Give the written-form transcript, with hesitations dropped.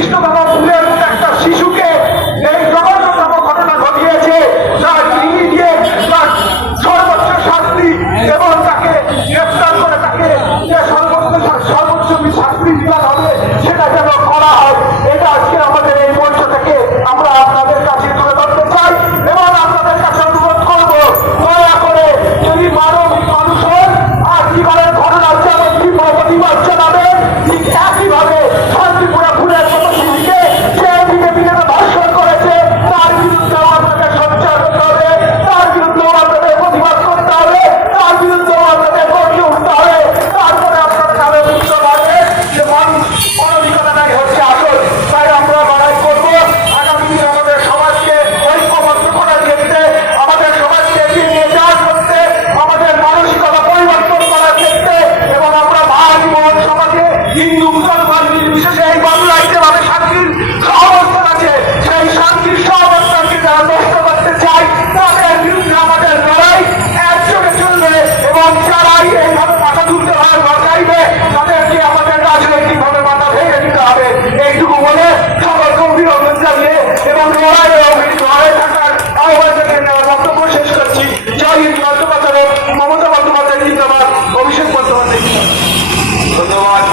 কৃষ্ণবাবা ফুলের মতো একটা শিশুকে এই জঘন্যতম ঘটনা ঘটিয়েছে, তার ইমিডিয়েট তার সর্বোচ্চ শাস্তি এবং তাকে গ্রেফতার করে তাকে যে সর্বোচ্চ শাস্তি বিধান হবে সেটা যেন করা হয়। এটা আজকে আমাদের এই মঞ্চ থেকে আমরা আপনাদের কাছে তুলে ধরতে চাই এবং আপনাদের কাছে অনুরোধ করবো, দয়া করে যদি মানবিক মানুষ হন আর জীবনের ঘটনার যেমন তীব্র প্রতিবাদ জানাবেন, ঠিক একইভাবে শান্তিপুরা ফুলের মতো শিশুকে যে বিজেপি নেতা ধর্ষণ করেছে তার বিরুদ্ধেও আপনাদের সোচ্চার হতে হবে, তার বিরুদ্ধেও আপনাদের প্রতিবাদ করতে হবে, তার বিরুদ্ধেও আপনাদের গর্জে উঠতে হবে। তারপরে আপনাদের আরো বুঝতে পারবে যে মানবিকতাটাই হচ্ছে আসল। তাই আমরা লড়াই করবো আগামী দিন আমাদের সমাজকে ঐক্যবদ্ধ করার ক্ষেত্রে, আমাদের সমাজকে এগিয়ে নিয়ে যাওয়ার ক্ষেত্রে, আমাদের মানসিকতা পরিবর্তন করার ক্ষেত্রে এবং আমরা ভারতীয় সমাজে হিন্দু মুসলমান নির্বিশেষে এই বাংলায় যেভাবে শান্তির সহাবস্থান আছে সেই শান্তির সহাবস্থানকে যারা নষ্ট করতে চায় তাদের বিরুদ্ধে আমাদের লড়াই একযোগে চলবে এবং যারাই এইভাবে মাথা তুলতে হয় বা চাইবে তাদেরকে আমাদের রাজনৈতিকভাবে মাথা ভেঙে দিতে হবে। এইটুকু বলে সকলকে অভিনন্দন জানিয়ে এবং লড়াই থাকার আহ্বান জানিয়ে নেওয়ার বক্তব্য শেষ করছি। জয় হিন্দ, বন্দ্যোপাধ্যায়, মমতা বন্দ্যোপাধ্যায় জিন্দাবাদ, অভিষেক বন্দ্যোপাধ্যায়। ধন্যবাদ।